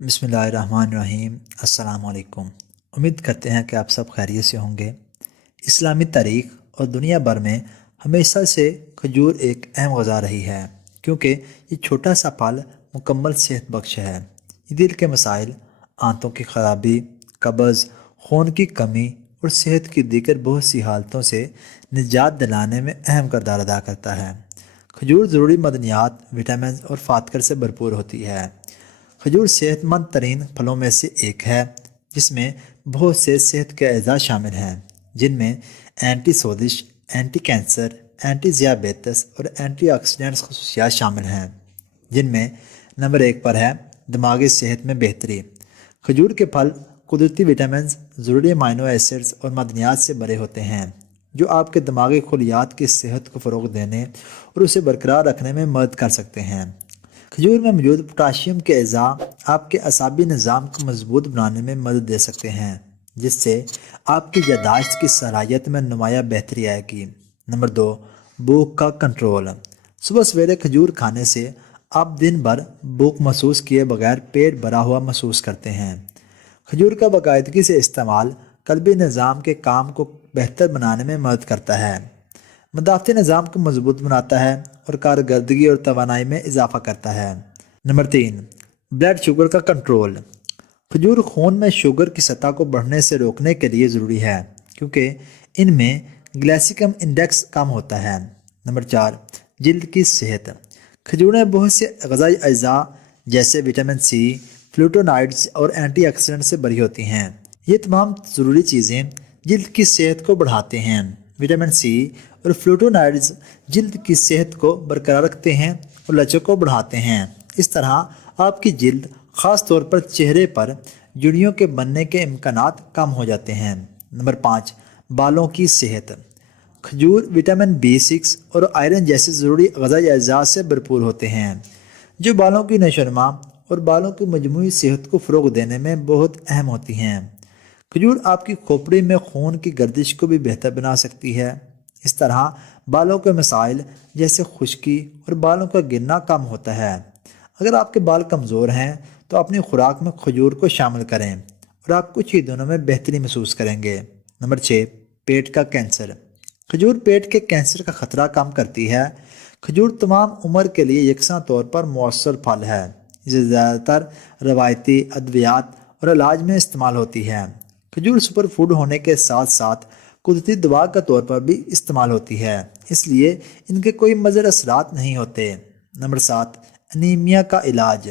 बिस्मिल्लाहिर्रहमानिर्रहीम। अस्सलाम वालेकुम। उम्मीद करते हैं कि आप सब खैरियत से होंगे। इस्लामी तारीख़ और दुनिया भर में हमेशा से खजूर एक अहम ग़ज़ा रही है, क्योंकि ये छोटा सा फल मुकम्मल सेहत बख्श है। ये दिल के मसाइल, आंतों की ख़राबी, कब्ज़, खून की कमी और सेहत की दीगर बहुत सी हालतों से निजात दिलाने में अहम किरदार अदा करता है। खजूर ज़रूरी मदनियात, विटामिन और फातकर से भरपूर होती है। खजूर सेहतमंद तरीन फलों में से एक है, जिसमें बहुत से सेहत के अज़ा शामिल हैं, जिनमें एंटी सोजिश, एंटी कैंसर, एंटी ज़ियाबेतस और एंटी ऑक्सीडेंट्स खसूसियात शामिल हैं। जिनमें नंबर 1 पर है दिमागी सेहत में बेहतरी। खजूर के फल कुदरती विटामिन, ज़रूरी अमाइनो एसिड्स और मदनियात से भरे होते हैं, जो आपके दिमागी खलियात की सेहत को फ़रोग़ देने और उसे बरकरार रखने में मदद कर सकते हैं। खजूर में मौजूद पोटाशियम के अज़ा आपके असाबी निज़ाम को मजबूत बनाने में मदद दे सकते हैं, जिससे आपकी याददाश्त की सलाहियत में नुमाया बेहतरी आएगी। नंबर 2, भूख का कंट्रोल। सुबह सवेरे खजूर खाने से आप दिन भर भूख महसूस किए बगैर पेट भरा हुआ महसूस करते हैं। खजूर का बाकायदगी से इस्तेमाल कल्बी निज़ाम के काम को बेहतर बनाने में मदद करता है, मदाफ़ती निज़ाम को मजबूत बनाता है और कारकर्दगी और तवानाई में इजाफ़ा करता है। नंबर 3, ब्लड शुगर का कंट्रोल। खजूर खून में शुगर की सतह को बढ़ने से रोकने के लिए ज़रूरी है, क्योंकि इनमें ग्लाइसेमिक इंडेक्स कम होता है। नंबर 4, जिल्द की सेहत। खजूर में बहुत से ग़ज़ाई अज़ा जैसे विटामिन सी, फ्लूटोनाइड्स और एंटीऑक्सीडेंट से भरी होती हैं। ये तमाम ज़रूरी चीज़ें जिल्द की सेहत को बढ़ाते हैं। विटामिन सी और फ्लूटोनाइड्स जिल्द की सेहत को बरकरार रखते हैं और लचक को बढ़ाते हैं। इस तरह आपकी जिल्द, ख़ास तौर पर चेहरे पर झुर्रियों के बनने के इम्कानात कम हो जाते हैं। नंबर 5, बालों की सेहत। खजूर विटामिन B6 और आयरन जैसे ज़रूरी ग़ज़ाई अज़ा से भरपूर होते हैं, जो बालों की नशोनुमा और बालों की मजमूई सेहत को फ़रोग़ देने में बहुत अहम होती हैं। खजूर आपकी खोपड़ी में खून की गर्दिश को भी बेहतर बना सकती है। इस तरह बालों के मसाइल जैसे खुश्की और बालों का गिरना कम होता है। अगर आपके बाल कमज़ोर हैं तो अपनी खुराक में खजूर को शामिल करें और आप कुछ ही दिनों में बेहतरी महसूस करेंगे। नंबर 6, पेट का कैंसर। खजूर पेट के कैंसर का ख़तरा कम करती है। खजूर तमाम उम्र के लिए यकसा तौर पर मौसर फल है। इसे ज़्यादातर रवायती अद्वियात और इलाज में इस्तेमाल होती है। खजूर सुपर फूड होने के साथ साथ कुदरती दवा के तौर पर भी इस्तेमाल होती है, इसलिए इनके कोई मज़र असरात नहीं होते। नंबर 7, अनीमिया का इलाज।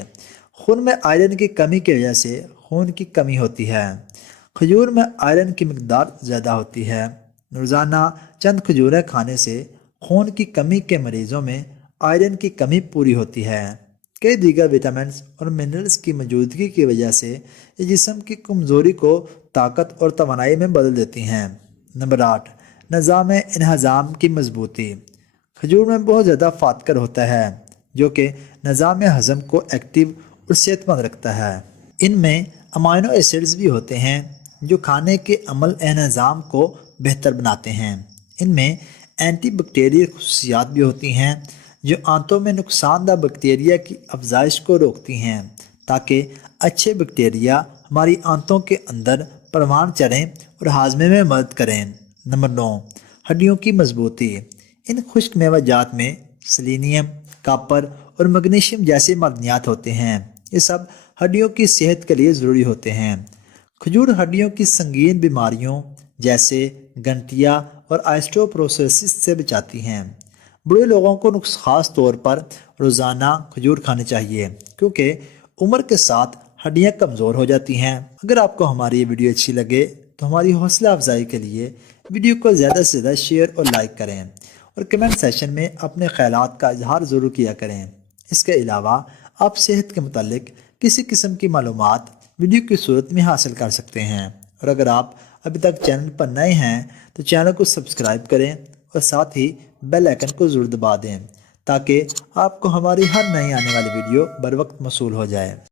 खून में आयरन की कमी की वजह से खून की कमी होती है। खजूर में आयरन की मकदार ज़्यादा होती है। रोज़ाना चंद खजूरें खाने से खून की कमी के मरीज़ों में आयरन की कमी पूरी होती है। कई दीगर विटामिन और मिनरल्स की मौजूदगी की वजह से ये जिस्म की कमज़ोरी को ताकत और तवानाई में बदल देती हैं। नंबर 8, निज़ाम इन्हज़ाम की मजबूती। खजूर में बहुत ज़्यादा फातकर होता है, जो कि निज़ाम हज़म को एक्टिव और सेहतमंद रखता है। इनमें अमाइनो एसिड्स भी होते हैं, जो खाने के अमल इन्हज़ाम को बेहतर बनाते हैं। इनमें एंटी बैक्टीरियल खसूसियात भी होती हैं, जो आंतों में नुकसानदा बैक्टीरिया की अफजाइश को रोकती हैं, ताकि अच्छे बैक्टीरिया हमारी आंतों के अंदर परवान चढ़ें और हाजमे में मदद करें। नंबर 9, हड्डियों की मजबूती। इन खुश्क मेवाजात में सेलेनियम, कॉपर और मैग्नीशियम जैसे मदनियात होते हैं। ये सब हड्डियों की सेहत के लिए ज़रूरी होते हैं। खजूर हड्डियों की संगीन बीमारियों जैसे गंठिया और ऑस्टियोपोरोसिस से बचाती हैं। बूढ़े लोगों को ख़ास तौर पर रोज़ाना खजूर खानी चाहिए, क्योंकि उम्र के साथ हड्डियाँ कमज़ोर हो जाती हैं। अगर आपको हमारी ये वीडियो अच्छी लगे तो हमारी हौसला अफजाई के लिए वीडियो को ज़्यादा से ज़्यादा शेयर और लाइक करें और कमेंट सेशन में अपने ख्यालात का इजहार ज़रूर किया करें। इसके अलावा आप सेहत के मुतालिक किसी किस्म की मालूमात वीडियो की सूरत में हासिल कर सकते हैं। और अगर आप अभी तक चैनल पर नए हैं तो चैनल को सब्सक्राइब करें और साथ ही बेल आइकन को ज़रूर दबा दें, ताकि आपको हमारी हर नई आने वाली वीडियो बर वक्त मौसूल हो जाए।